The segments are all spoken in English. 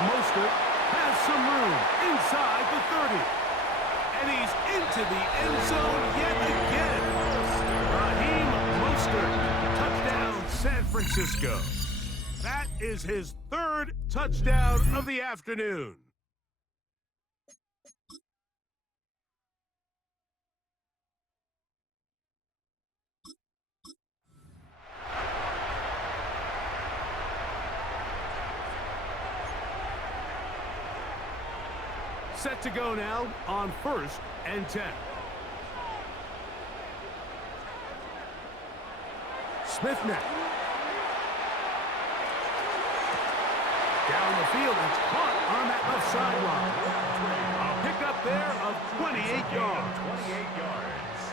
Mostert has some room inside the 30. And he's into the end zone yet again. Raheem Mostert, touchdown San Francisco. That is his third touchdown of the afternoon. Set to go now on 1st and 10. Smith now. Down the field, it's caught on that left sideline. A pickup there of 28 yards.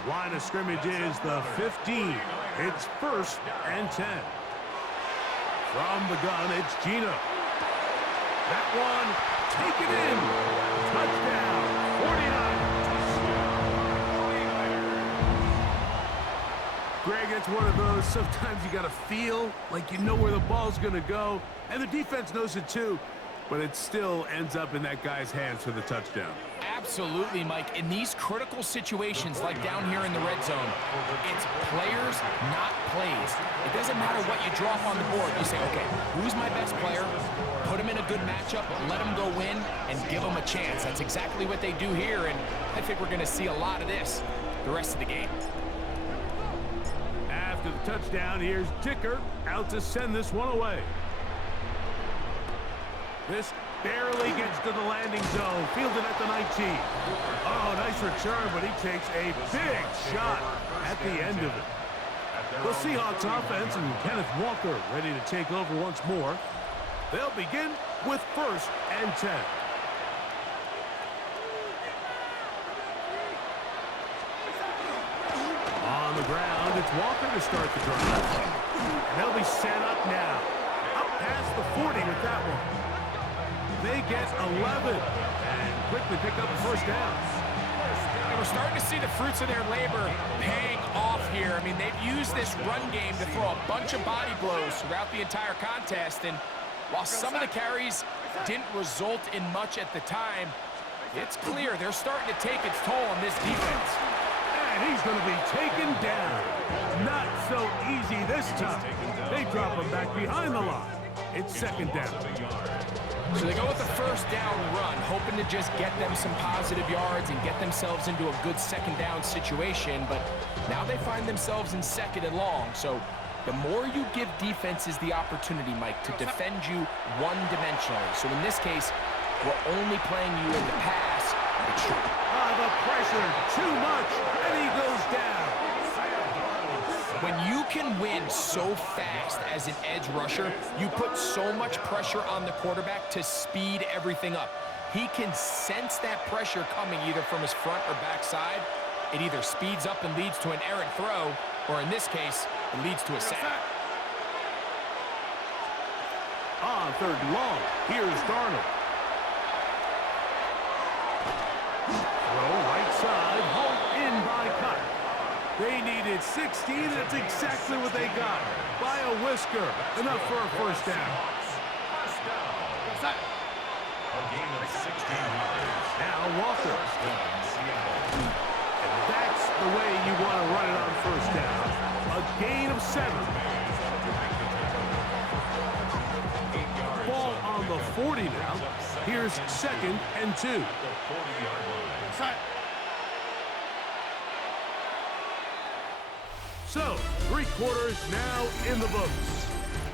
Line of scrimmage is the 15. It's 1st and 10. From the gun, it's Gino. That one, take it in. Touchdown, 49. Greg, it's one of those, sometimes you got to feel like you know where the ball's going to go, and the defense knows it too, but it still ends up in that guy's hands for the touchdown. Absolutely, Mike. In these critical situations, like down here in the red zone, it's players, not plays. It doesn't matter what you draw up on the board. You say, okay, who's my best player? Put him in a good matchup, let him go win, and give him a chance. That's exactly what they do here, and I think we're going to see a lot of this the rest of the game. After the touchdown, here's Dicker out to send this one away. This barely gets to the landing zone, fielded at the 19. Oh, nice return, but he takes a big shot at the end of it. The Seahawks offense and Kenneth Walker ready to take over once more. They'll begin with 1st and 10. On the ground, it's Walker to start the drive. And they'll be set up now. Up past the 40 with that one. They get 11 and quickly pick up the 1st down. And we're starting to see the fruits of their labor paying off here. I mean, they've used this run game to throw a bunch of body blows throughout the entire contest, and while some of the carries didn't result in much at the time, it's clear they're starting to take its toll on this defense. And he's going to be taken down. Not so easy this time. They drop him back behind the line. It's 2nd down. So they go with the 1st down run, hoping to just get them some positive yards and get themselves into a good 2nd down situation, but now they find themselves in 2nd and long. So the more you give defenses the opportunity, Mike, to defend you one-dimensionally. So in this case, we're only playing you in the pass. The pressure, too much, and he goes down. When you can win so fast as an edge rusher, you put so much pressure on the quarterback to speed everything up. He can sense that pressure coming either from his front or back side. It either speeds up and leads to an errant throw, or in this case, it leads to a sack. On 3rd and long, here's Darnold. Throw right side, hauled in by Cut. They needed 16, that's exactly what they got. By a whisker, enough for a 1st down. A gain of 16 yards. Now Walker. And that's the way you want to run it on 1st down. A gain of 7. Ball on the 40 now. Here's 2nd and 2. So, 3 quarters now in the books.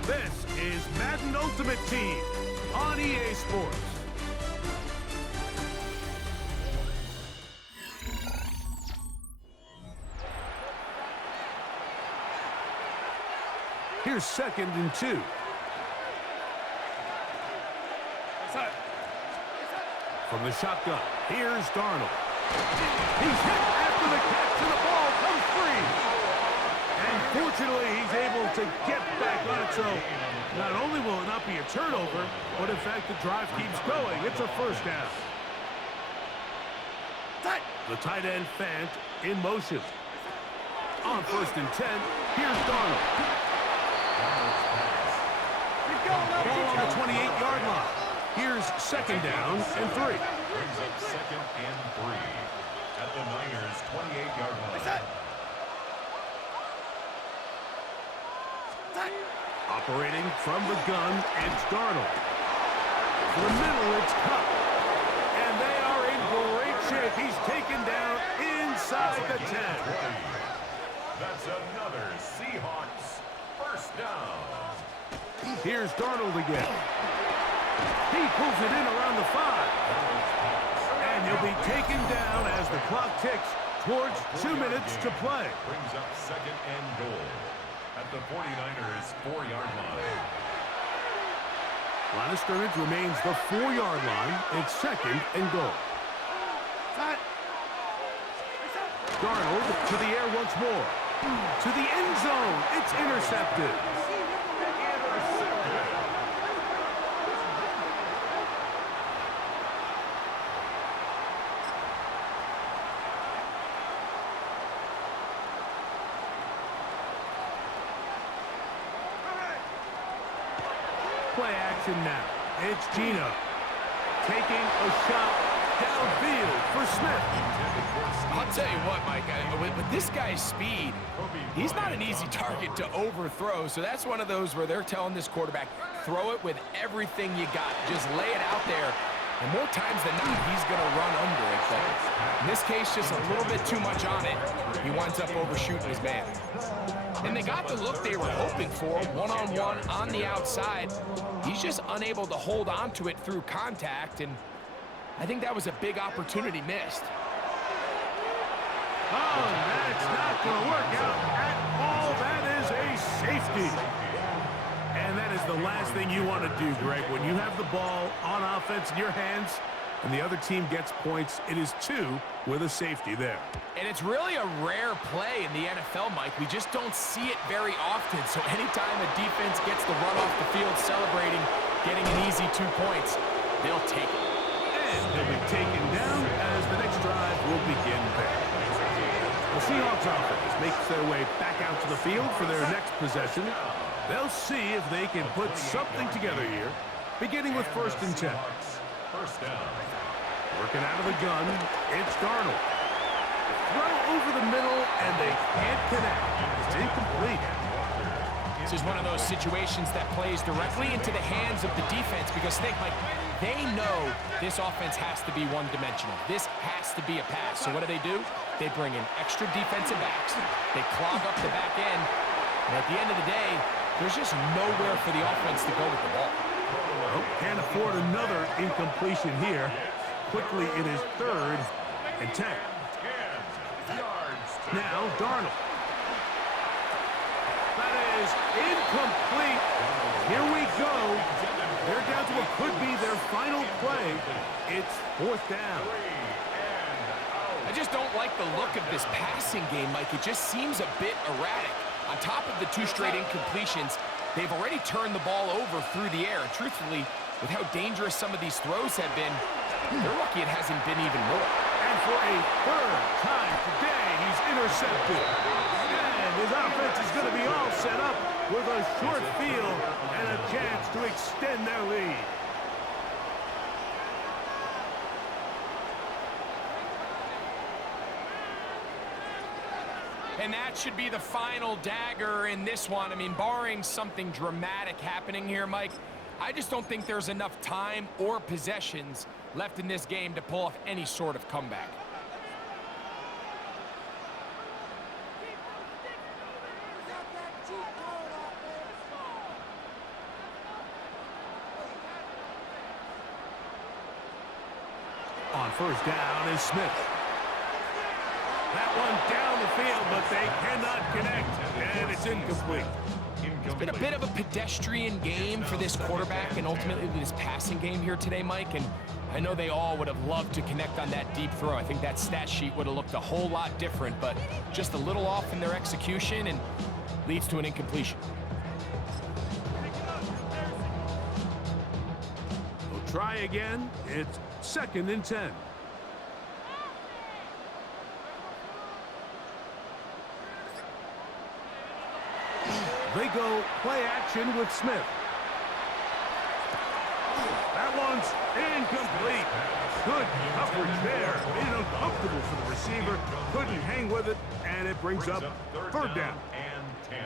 This is Madden Ultimate Team on EA Sports. Here's 2nd and 2. From the shotgun, here's Darnold. He's hit after the catch, and the ball comes free. And fortunately, he's able to get back on it, so not only will it not be a turnover, but in fact, the drive keeps going. It's a 1st down. The tight end Fant in motion. On 1st and 10, here's Darnold. Ball on the 28-yard line. Here's second down and 3. Brings up second and 3 at the Niners' 28-yard line. Operating from the gun, it's Darnold. For the middle, it's Cup. And they are in great shape. He's taken down inside the 10. That's another Seahawks first down. Here's Darnold again. He pulls it in around the 5. And he'll be taken down as the clock ticks towards 2 minutes to play. Brings up second and goal at the 49ers' 4-yard line. Line of scrimmage remains the 4-yard line. It's second and goal. Darnold to the air once more. To the end zone. It's intercepted. Play action now. It's Gino taking a shot downfield for Smith. I'll tell you what, Mike, with this guy's speed, he's not an easy target to overthrow. So that's one of those where they're telling this quarterback, throw it with everything you got. Just lay it out there. And more times than not, he's going to run under it. But in this case, just a little bit too much on it. He winds up overshooting his man. And they got the look they were hoping for, one-on-one on the outside. He's just unable to hold on to it through contact, and I think that was a big opportunity missed. Oh, that's not going to work out at all. That is a safety. And that is the last thing you want to do, Greg. When you have the ball on offense in your hands and the other team gets points, it is 2 with a safety there. And it's really a rare play in the NFL, Mike. We just don't see it very often. So anytime a defense gets the run off the field celebrating, getting an easy 2 points, they'll take it. And they'll be taken down as the next drive will begin there. The Seahawks offense makes their way back out to the field for their next possession. They'll see if they can put something together here, beginning with 1st and 10. First down. Working out of the gun, it's Darnold. Throw over the middle, and they can't connect. It's incomplete. This is one of those situations that plays directly into the hands of the defense because think, like, they know this offense has to be one-dimensional. This has to be a pass. So what do? They bring in extra defensive backs. They clog up the back end. And at the end of the day, there's just nowhere for the offense to go with the ball. Well, can't afford another incompletion here. Quickly, it is 3rd and 10. Now, Darnold. That is incomplete. Here we go. They're down to what could be their final play. It's 4th down. I just don't like the look of this passing game, Mike. It just seems a bit erratic. On top of the 2 straight incompletions, they've already turned the ball over through the air. And truthfully, with how dangerous some of these throws have been, they're lucky it hasn't been even more. And for a 3rd time today, he's intercepted. And his offense is going to be all set up with a short field and a chance to extend their lead. And that should be the final dagger in this one. I mean, barring something dramatic happening here, Mike, I just don't think there's enough time or possessions left in this game to pull off any sort of comeback. On 1st down is Smith. That one down the field, but they cannot connect, and it's incomplete. It's been a bit of a pedestrian game for this quarterback and ultimately this passing game here today, Mike, and I know they all would have loved to connect on that deep throw. I think that stat sheet would have looked a whole lot different, but just a little off in their execution and leads to an incompletion. They'll try again. It's 2nd and 10. They go play action with Smith. That one bounds. Incomplete. Good coverage there. Made it uncomfortable for the receiver. Couldn't hang with it, and it brings up third down. And 10.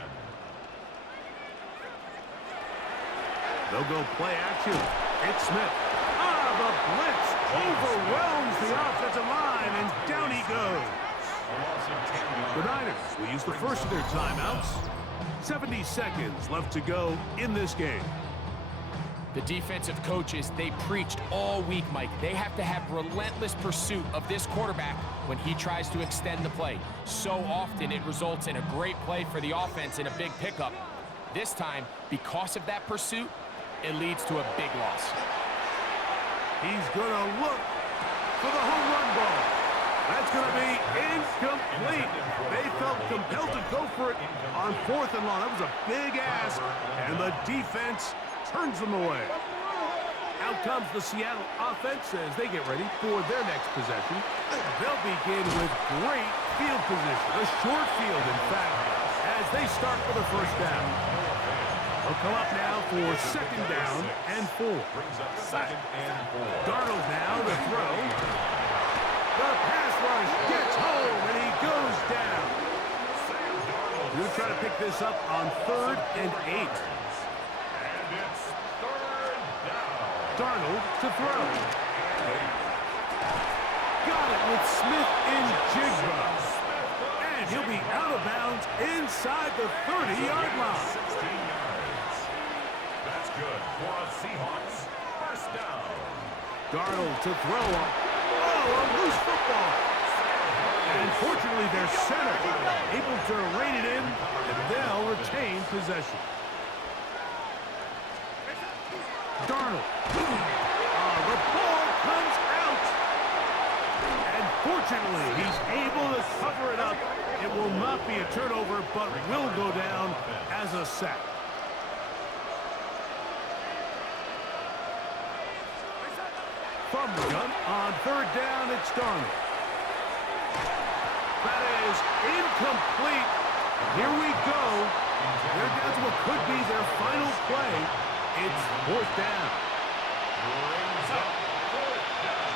They'll go play action. It's Smith. The blitz overwhelms the offensive line, and down he goes. The Niners will use the first of their timeouts. 70 seconds left to go in this game. The defensive coaches, they preached all week, Mike. They have to have relentless pursuit of this quarterback when he tries to extend the play. So often it results in a great play for the offense and a big pickup. This time, because of that pursuit, it leads to a big loss. He's going to look for the home run ball. That's going to be incomplete. They felt compelled to go for it on 4th and long. That was a big ask, and the defense turns them away. Out comes the Seattle offense as they get ready for their next possession. They'll begin with great field position, a short field, in fact, as they start for the first down. They'll come up now for second down and 4. Brings up second and 4. Darnold now to throw. The pass rush gets home, and he goes down. He'll try to pick this up on 3rd and 8. And it's third down. Darnold to throw. Got it with Smith in Jigba. And he'll be out of bounds inside the 30-yard line. 16 yards. That's good for a Seahawks first down. Darnold to throw up. Oh, a loose football. And fortunately, their center able to rein it in, and they'll retain possession. Darnold. The ball comes out. And fortunately, he's able to cover it up. It will not be a turnover, but will go down as a sack. From the gun on 3rd down, it's Darnold. That is incomplete. Here we go. They're down to what could be their final play. It's 4th down. Brings up 4th down.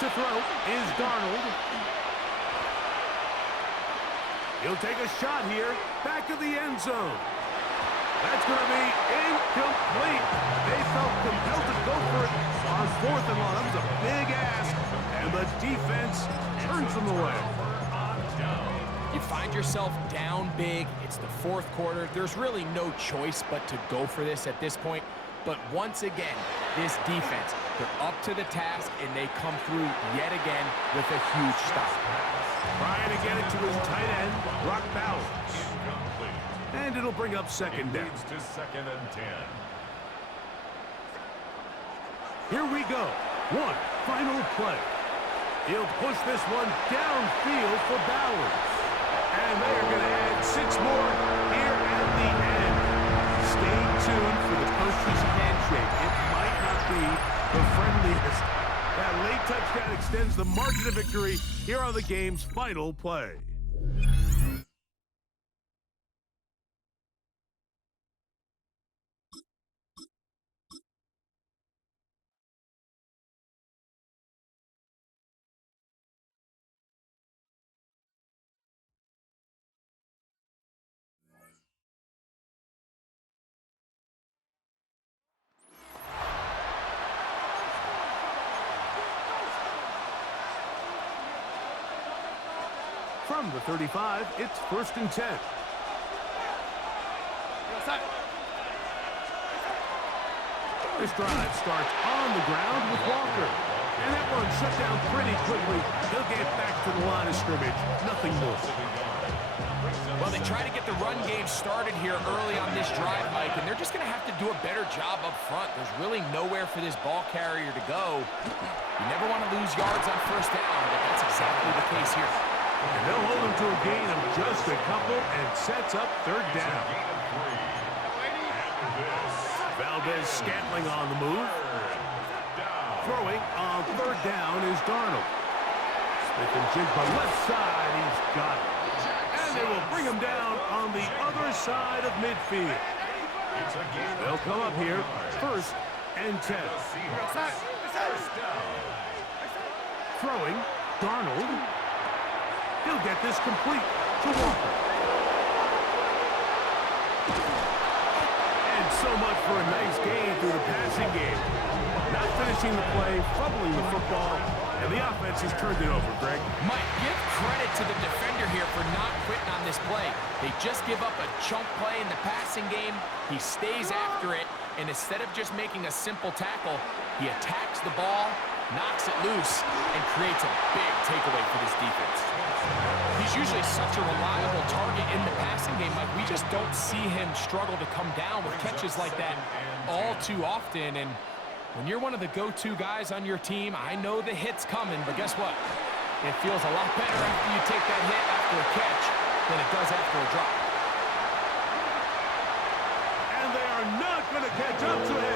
To throw is Darnold. He'll take a shot here. Back of the end zone. That's going to be incomplete. They felt compelled to go for it on 4th and long. That was a big ask, and the defense turns them away. You find yourself down big. It's the 4th quarter. There's really no choice but to go for this at this point. But once again, this defense, they're up to the task, and they come through yet again with a huge stop. Trying to get it to his tight end, Brock Bowers. And it'll bring up second down. Leads to second and 10. Here we go. One final play. He'll push this one downfield for Bowers. And they are going to add 6 more here at the end. Stay tuned for the coach's handshake. It might not be the friendliest. That late touchdown extends the margin of victory. Here are the game's final play. From the 35, it's 1st and 10. This drive starts on the ground with Walker. And that one shut down pretty quickly. He'll get back to the line of scrimmage. Nothing more. Well, they try to get the run game started here early on this drive, Mike, and they're just going to have to do a better job up front. There's really nowhere for this ball carrier to go. You never want to lose yards on 1st down, but that's exactly the case here. And they'll hold him to a gain of just a couple and sets up 3rd down. Valdez Scantling on the move. Throwing on 3rd down is Darnold. Smith and Jigba left side. He's got it. And they will bring him down on the other side of midfield. They'll come up here, 1st and 10. Throwing, Darnold. He'll get this complete to Walker. And so much for a nice gain through the passing game. Not finishing the play, fumbling the football, and the offense has turned it over, Greg. Mike, give credit to the defender here for not quitting on this play. They just give up a chunk play in the passing game. He stays after it, and instead of just making a simple tackle, he attacks the ball, knocks it loose, and creates a big takeaway for this defense. He's usually such a reliable target in the passing game, Mike. We just don't see him struggle to come down with catches like that all too often. And when you're one of the go-to guys on your team, I know the hit's coming, but guess what? It feels a lot better after you take that hit after a catch than it does after a drop. And they are not going to catch up to him.